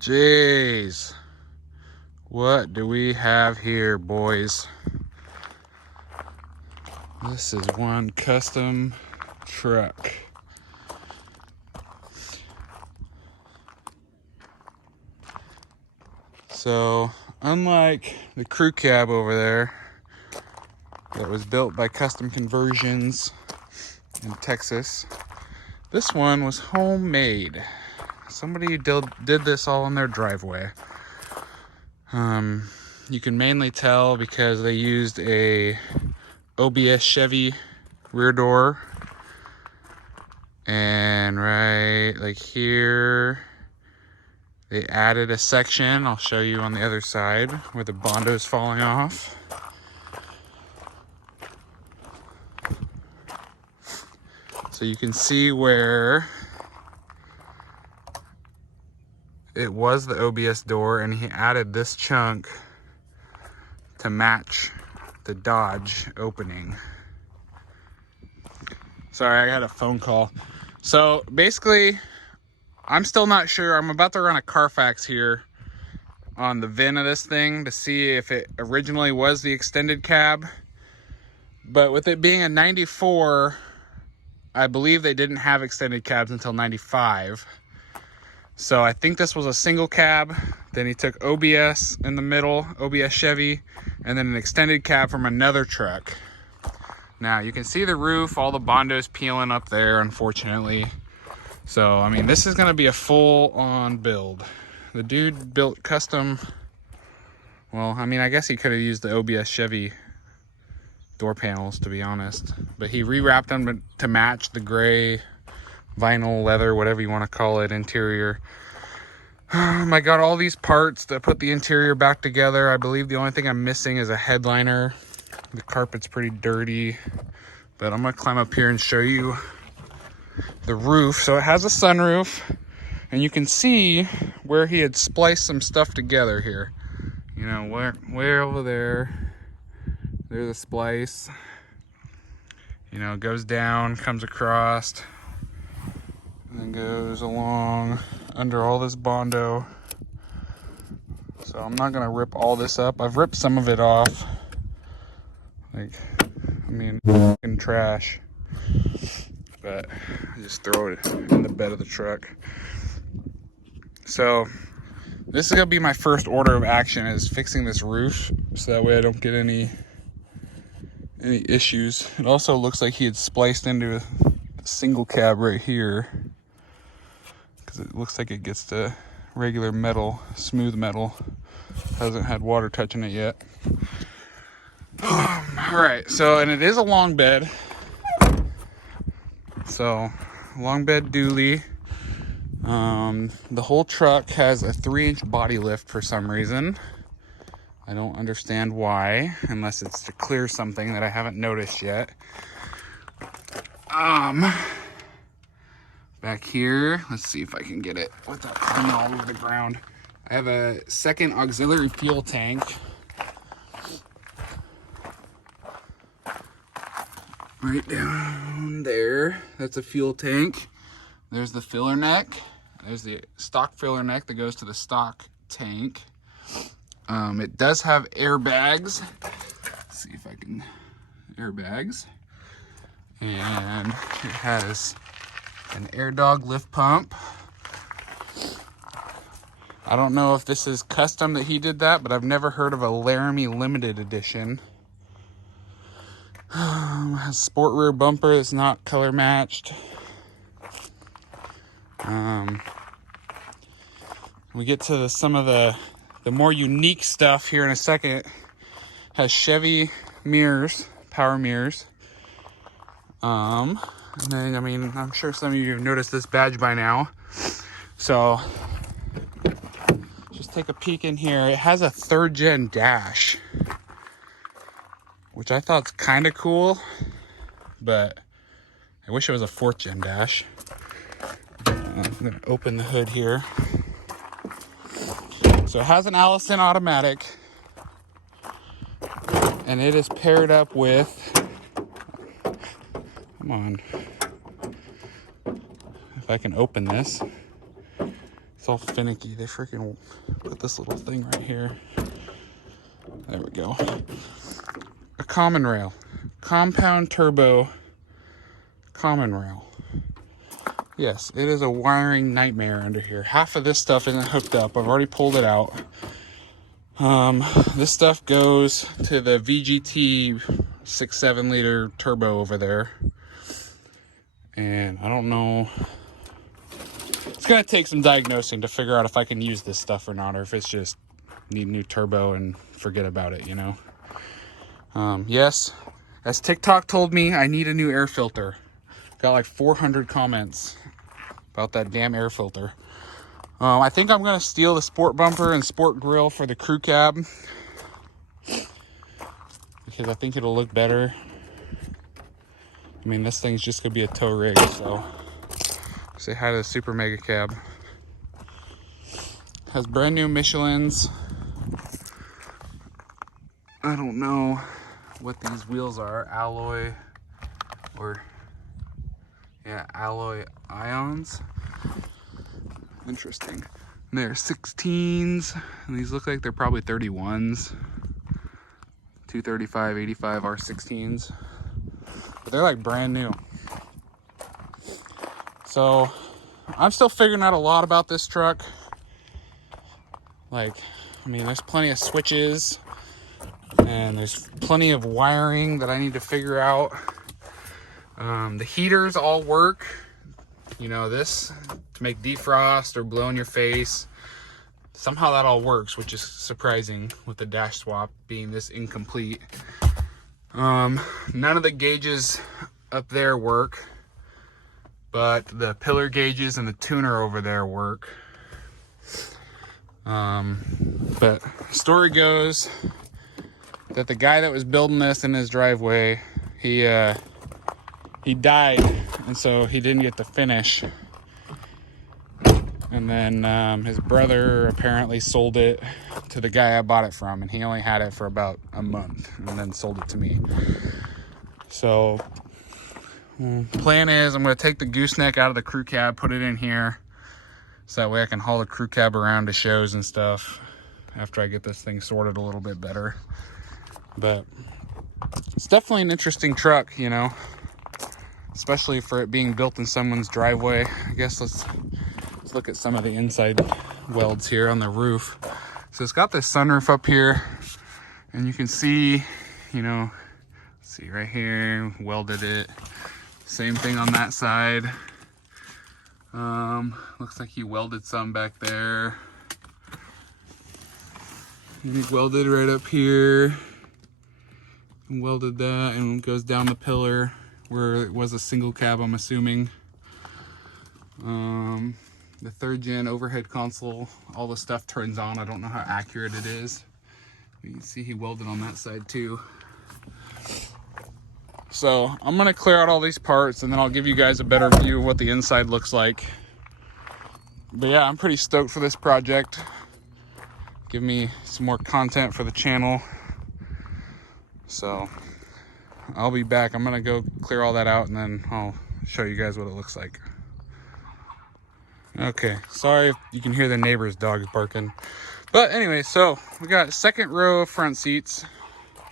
Jeez, what do we have here, boys? This is one custom truck. So, unlike the crew cab over there that was built by Custom Conversions in Texas, this one was homemade. Somebody did this all in their driveway. You can mainly tell because they used a OBS Chevy rear door, and right like here they added a section. I'll show you on the other side where the Bondo's falling off. So you can see where it was the OBS door, and he added this chunk to match the Dodge opening. Sorry, I got a phone call. So basically, I'm still not sure. I'm about to run a Carfax here on the VIN of this thing to see if it originally was the extended cab. But with it being a 94, I believe they didn't have extended cabs until 95. So I think this was a single cab. Then he took OBS in the middle, OBS Chevy, and then an extended cab from another truck. Now you can see the roof, all the Bondo's peeling up there, unfortunately. So, I mean, this is gonna be a full-on build. The dude built custom, well, I mean, I guess he could have used the OBS Chevy door panels, to be honest. But he rewrapped them to match the gray vinyl, leather, whatever you want to call it, interior. I got all these parts to put the interior back together. I believe the only thing I'm missing is a headliner. The carpet's pretty dirty, but I'm gonna climb up here and show you the roof. So it has a sunroof, and you can see where he had spliced some stuff together here. You know, where over there, there's a splice. You know, it goes down, comes across, and then goes along under all this Bondo. So I'm not gonna rip all this up. I've ripped some of it off. Like, I mean, fucking trash. But I just throw it in the bed of the truck. So this is gonna be my first order of action, is fixing this roof, so that way I don't get any issues. It also looks like he had spliced into a single cab right here, because it looks like it gets to regular metal, smooth metal. Hasn't had water touching it yet. All right, so, and it is a long bed. So, long bed dually. The whole truck has a 3-inch body lift for some reason. I don't understand why, unless it's to clear something that I haven't noticed yet. Back here, let's see if I can get it without coming all over the ground. I have a second auxiliary fuel tank. Right down there, that's a fuel tank. There's the filler neck. There's the stock filler neck that goes to the stock tank. It does have airbags. Let's see if I can, airbags. And it has an Air Dog lift pump. I don't know if this is custom that he did that, but I've never heard of a Laramie limited edition. Has sport rear bumper that's not color matched. We get to some of the more unique stuff here in a second. Has Chevy mirrors, power mirrors. And then, I mean, I'm sure some of you have noticed this badge by now. So take a peek in here. It has a 3rd gen dash, which I thought's kind of cool, but I wish it was a 4th gen dash. I'm gonna open the hood here. So it has an Allison automatic, and it is paired up with, come on, if I can open this. It's all finicky. They freaking put this little thing right here. There we go. A common rail. Compound turbo common rail. Yes, it is a wiring nightmare under here. Half of this stuff isn't hooked up. I've already pulled it out. This stuff goes to the VGT 6-7 liter turbo over there. And I don't know. It's going to take some diagnosing to figure out if I can use this stuff or not, or if it's just need new turbo and forget about it, you know. Yes, as TikTok told me, I need a new air filter. Got like 400 comments about that damn air filter. I think I'm going to steal the sport bumper and sport grill for the crew cab, because I think it'll look better. I mean, this thing's just going to be a tow rig, so say hi to the Super Mega Cab. Has brand new Michelins. I don't know what these wheels are, alloy or yeah, alloy ions. Interesting. And they're 16s, and these look like they're probably 31s. 235, 85 R16s. But they're like brand new. So I'm still figuring out a lot about this truck. Like, I mean, there's plenty of switches and there's plenty of wiring that I need to figure out. The heaters all work. You know, this to make defrost or blow in your face. Somehow that all works, which is surprising with the dash swap being this incomplete. None of the gauges up there work, but the pillar gauges and the tuner over there work. But story goes that the guy that was building this in his driveway, he died, and so he didn't get to finish. And then his brother apparently sold it to the guy I bought it from, and he only had it for about a month and then sold it to me. So plan is I'm going to take the gooseneck out of the crew cab, put it in here, so that way I can haul the crew cab around to shows and stuff after I get this thing sorted a little bit better. But it's definitely an interesting truck, you know, especially for it being built in someone's driveway. I guess let's look at some of the inside welds here on the roof. So it's got this sunroof up here, and you can see, you know, see right here, welded it. Same thing on that side. Looks like he welded some back there. And he welded right up here. And welded that, and it goes down the pillar where it was a single cab, I'm assuming. The 3rd gen overhead console, all the stuff turns on. I don't know how accurate it is. You can see he welded on that side too. So I'm gonna clear out all these parts, and then I'll give you guys a better view of what the inside looks like. But yeah, I'm pretty stoked for this project. Give me some more content for the channel. So I'll be back. I'm gonna go clear all that out, and then I'll show you guys what it looks like. Okay, sorry if you can hear the neighbor's dogs barking. But anyway, so we got 2nd row of front seats.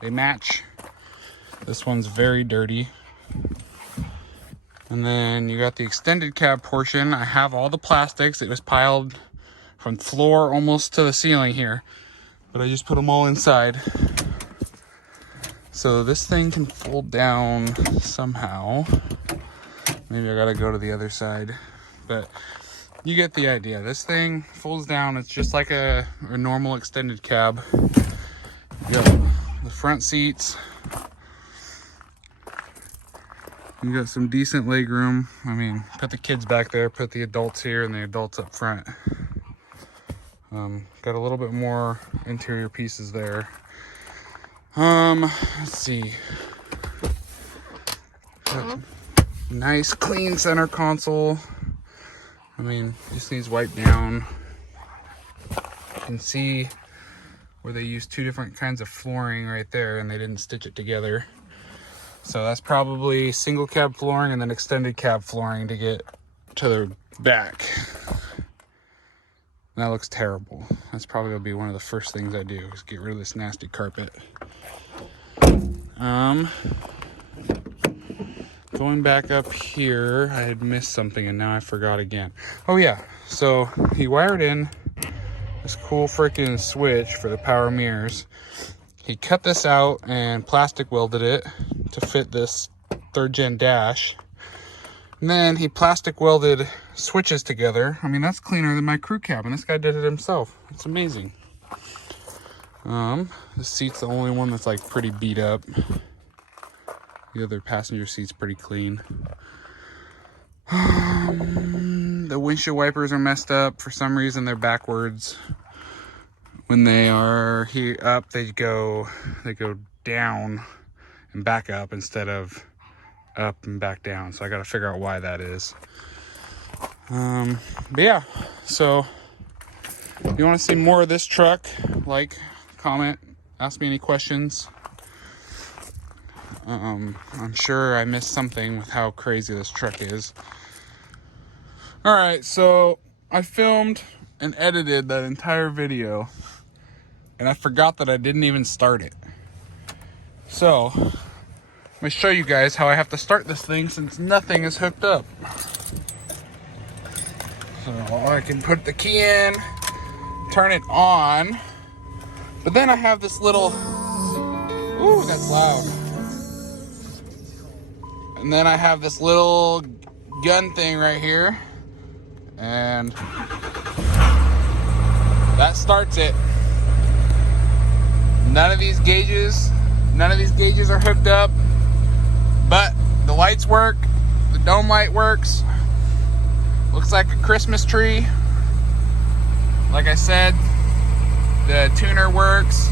They match. This one's very dirty. And then you got the extended cab portion. I have all the plastics. It was piled from floor almost to the ceiling here, but I just put them all inside. So this thing can fold down somehow. Maybe I gotta go to the other side, but you get the idea. This thing folds down. It's just like a normal extended cab. You got the front seats. You got some decent leg room. I mean, put the kids back there, put the adults here, and the adults up front. Got a little bit more interior pieces there. Let's see. Nice clean center console. I mean, just needs wiped down. You can see where they used two different kinds of flooring right there and they didn't stitch it together. So that's probably single cab flooring and then extended cab flooring to get to the back. That looks terrible. That's probably gonna be one of the first things I do is get rid of this nasty carpet. Going back up here, I had missed something and now I forgot again. Oh yeah, so he wired in this cool freaking switch for the power mirrors. He cut this out and plastic welded it to fit this 3rd gen dash. And then he plastic welded switches together. I mean, that's cleaner than my crew cab, and this guy did it himself. It's amazing. The seat's the only one that's like pretty beat up. The other passenger seat's pretty clean. The windshield wipers are messed up. For some reason, they're backwards. When they are here up, they go down and back up instead of up and back down. So I got to figure out why that is. But yeah, so if you want to see more of this truck, like, comment, ask me any questions. I'm sure I missed something with how crazy this truck is. All right, so I filmed and edited that entire video and I forgot that I didn't even start it. So let me show you guys how I have to start this thing since nothing is hooked up. So I can put the key in, turn it on, but then I have this little, ooh, that's loud. And then I have this little gun thing right here, and that starts it. None of these gauges are hooked up, but the lights work, the dome light works. Looks like a Christmas tree. Like I said, the tuner works,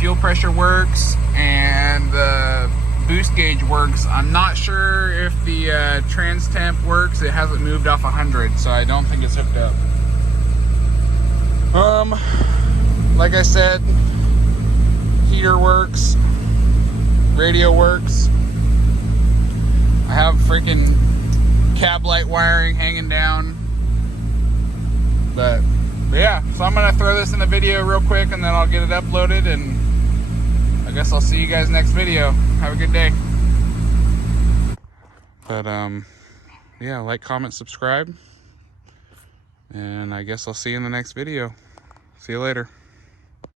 fuel pressure works, and the boost gauge works. I'm not sure if the trans temp works. It hasn't moved off 100, so I don't think it's hooked up. Like I said, heater works, radio works. I have freaking cab light wiring hanging down. But yeah, so I'm gonna throw this in the video real quick and then I'll get it uploaded, and I guess I'll see you guys next video. Have a good day. But yeah, like, comment, subscribe, and I guess I'll see you in the next video. See you later.